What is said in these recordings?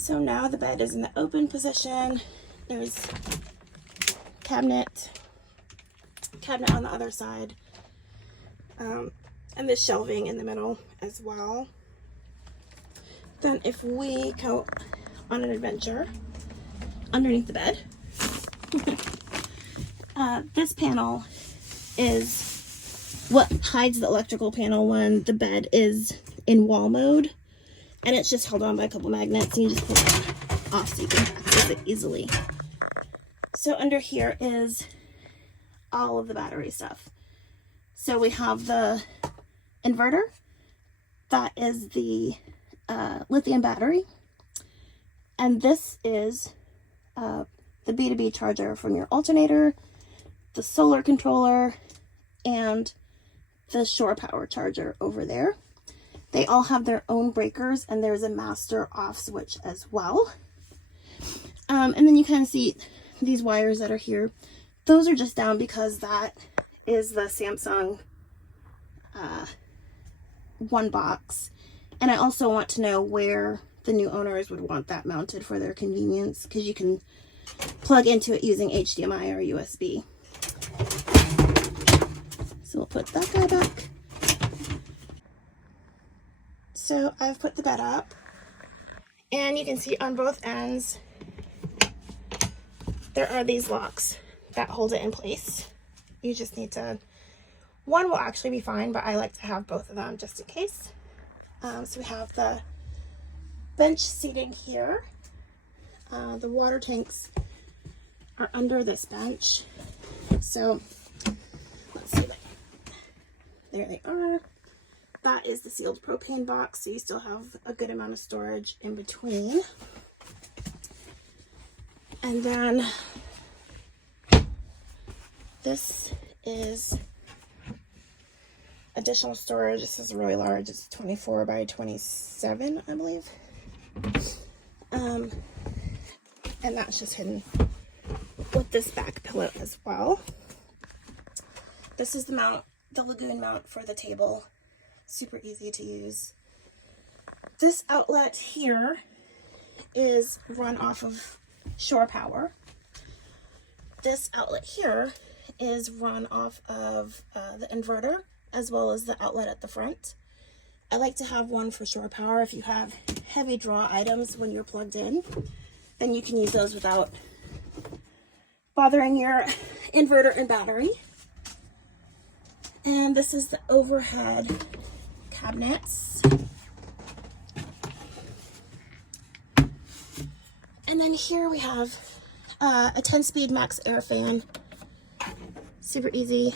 So now the bed is in the open position. There's cabinet on the other side, and the shelving in the middle as well. Then if we go on an adventure underneath the bed, this panel is what hides the electrical panel when the bed is in wall mode, and it's just held on by a couple magnets, and you just pull it off so you can access it easily. So under here is all of the battery stuff. So we have the inverter. That is the lithium battery. And this is the B2B charger from your alternator, the solar controller, and the shore power charger over there. They all have their own breakers, and there's a master off switch as well. And then you kind of see these wires that are here. Those are just down because that is the Samsung one box. And I also want to know where the new owners would want that mounted for their convenience, because you can plug into it using HDMI or USB. So we'll put that guy back. So I've put the bed up, and you can see on both ends there are these locks that hold it in place. You just need to, one will actually be fine, but I like to have both of them just in case. So we have the bench seating here. The water tanks are under this bench. So let's see, there they are. That is the sealed propane box, so you still have a good amount of storage in between. And then this is additional storage. This is really large. It's 24 by 27, I believe. And that's just hidden with this back pillow as well. This is the mount, the Lagoon mount for the table. Super easy to use. This outlet here is run off of shore power. This outlet here is run off of the inverter, as well as the outlet at the front. I like to have one for shore power. If you have heavy draw items when you're plugged in, then you can use those without bothering your inverter and battery. And this is the overhead cabinets. And then here we have a 10-speed max air fan. Super easy.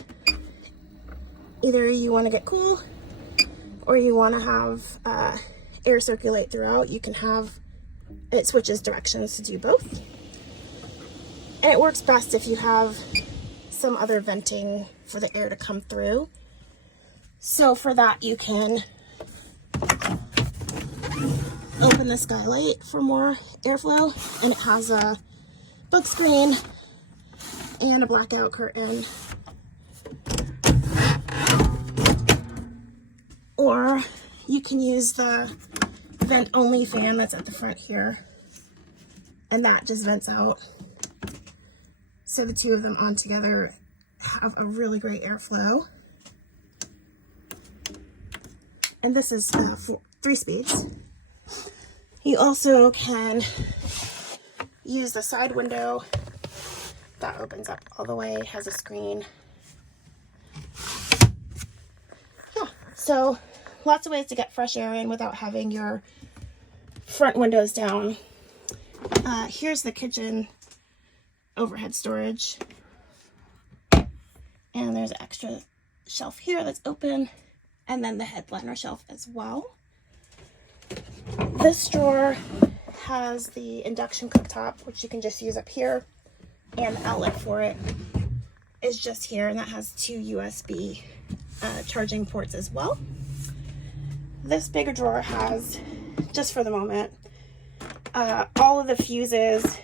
Either you want to get cool or you want to have air circulate throughout. You can have, it switches directions to do both. And it works best if you have some other venting for the air to come through. So for that, you can open the skylight for more airflow, and it has a book screen and a blackout curtain. Or you can use the vent only fan that's at the front here, and that just vents out. So the two of them on together have a really great airflow. And this is 3 speeds. You also can use the side window that opens up all the way, has a screen. Yeah, so lots of ways to get fresh air in without having your front windows down. Here's the kitchen overhead storage. And there's an extra shelf here that's open, and then the headliner shelf as well. This drawer has the induction cooktop, which you can just use up here, and the outlet for it is just here, and that has 2 USB charging ports as well. This bigger drawer has, just for the moment, all of the fuses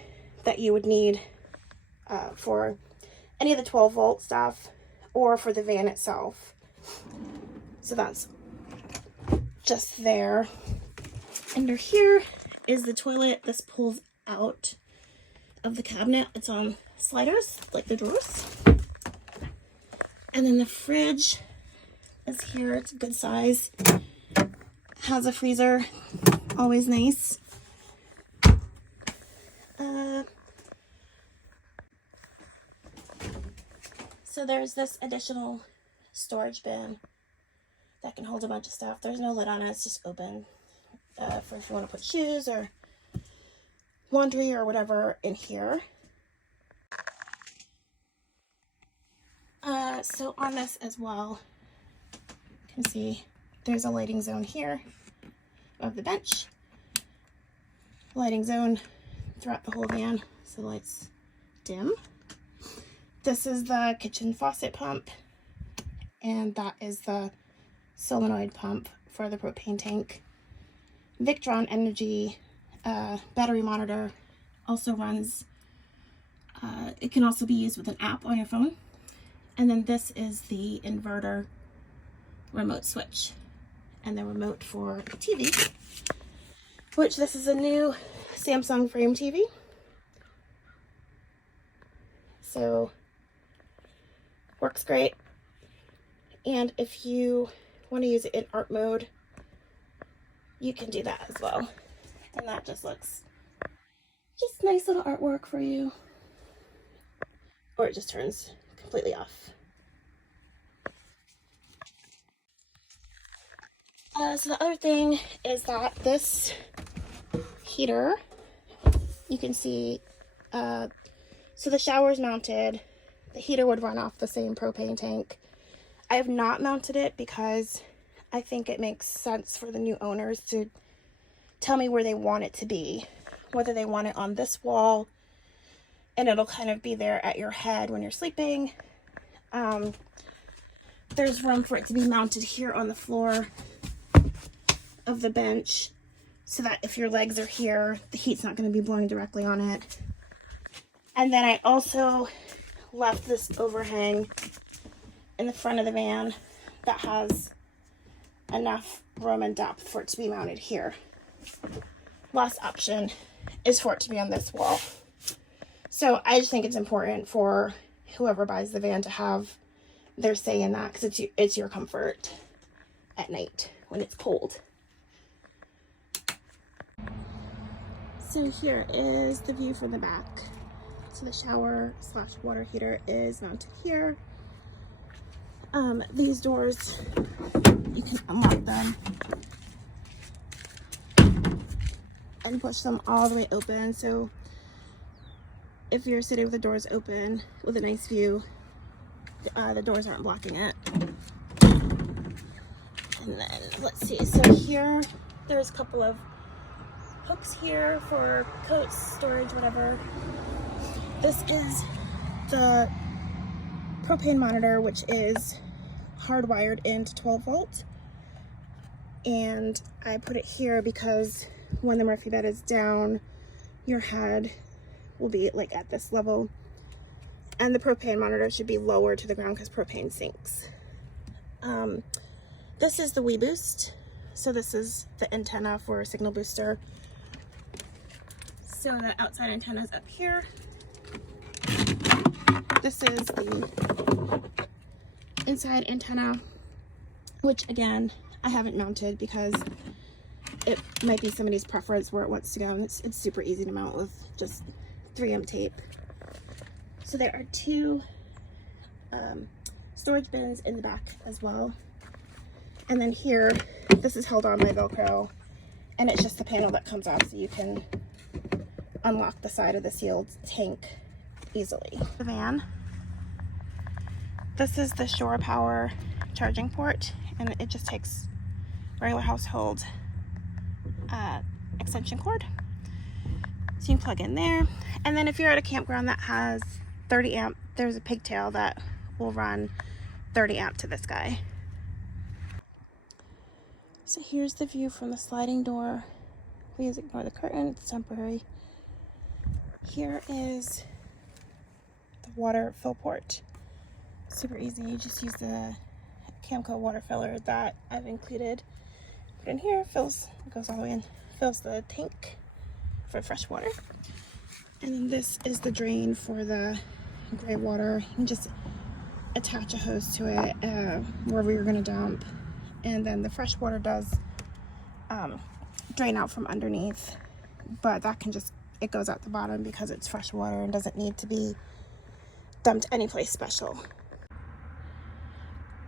that you would need for any of the 12-volt stuff or for the van itself. So that's just there. Under here is the toilet. This pulls out of the cabinet. It's on sliders, like the drawers. And then the fridge is here. It's a good size. Has a freezer, always nice. So there's this additional storage bin that can hold a bunch of stuff. There's no lid on it, it's just open for if you want to put shoes or laundry or whatever in here. So on this as well, you can see there's a lighting zone here of the bench. Lighting zone throughout the whole van, so the lights dim. This is the kitchen faucet pump, and that is the solenoid pump for the propane tank. Victron Energy battery monitor also runs. It can also be used with an app on your phone. And then this is the inverter remote switch and the remote for the TV, which this is a new Samsung frame TV. So works great. And if you want to use it in art mode, you can do that as well. And that just looks just nice little artwork for you. Or it just turns completely off. So the other thing is that this heater, you can see, so the shower is mounted. The heater would run off the same propane tank. I have not mounted it because I think it makes sense for the new owners to tell me where they want it to be. Whether they want it on this wall and it'll kind of be there at your head when you're sleeping. There's room for it to be mounted here on the floor of the bench so that if your legs are here, the heat's not going to be blowing directly on it. And then I also left this overhang in the front of the van that has enough room and depth for it to be mounted here. Last option is for it to be on this wall. So I just think it's important for whoever buys the van to have their say in that, because it's your comfort at night when it's cold. So here is the view from the back. So the shower / water heater is mounted here. These doors, you can unlock them and push them all the way open. So if you're sitting with the doors open with a nice view, the doors aren't blocking it. And then let's see, so here there's a couple of hooks here for coats, storage, whatever. This is the propane monitor, which is hardwired into 12 volt. And I put it here because when the Murphy bed is down, your head will be like at this level. And the propane monitor should be lower to the ground because propane sinks. This is the WeBoost. So this is the antenna for a signal booster. So the outside antenna is up here. This is the inside antenna, which again, I haven't mounted because it might be somebody's preference where it wants to go. And it's super easy to mount with just 3M tape. So there are two storage bins in the back as well. And then here, this is held on by Velcro, and it's just the panel that comes off so you can unlock the side of the sealed tank easily. The van. This is the Shore Power charging port, and it just takes regular household extension cord. So you can plug in there. And then if you're at a campground that has 30 amp, there's a pigtail that will run 30 amp to this guy. So here's the view from the sliding door. Please ignore the curtain, it's temporary. Here is the water fill port. Super easy, you just use the Camco water filler that I've included. Put in here, goes all the way in, fills the tank. for fresh water. And then this is the drain for the gray water. You can just attach a hose to it wherever you're going to dump. And then the fresh water does drain out from underneath, but that can just, it goes out the bottom because it's fresh water and doesn't need to be dumped anyplace special.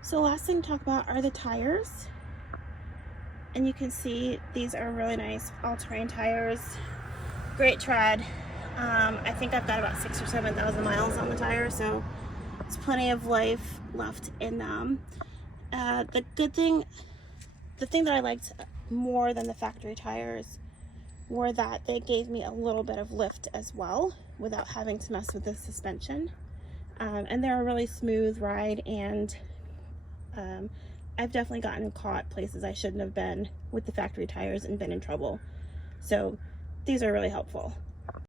So last thing to talk about are the tires. And you can see these are really nice all-terrain tires. Great tread. I think I've got about 6,000 or 7,000 miles on the tire, so there's plenty of life left in them. The thing that I liked more than the factory tires were that they gave me a little bit of lift as well without having to mess with the suspension. And they're a really smooth ride, and I've definitely gotten caught places I shouldn't have been with the factory tires and been in trouble. So these are really helpful.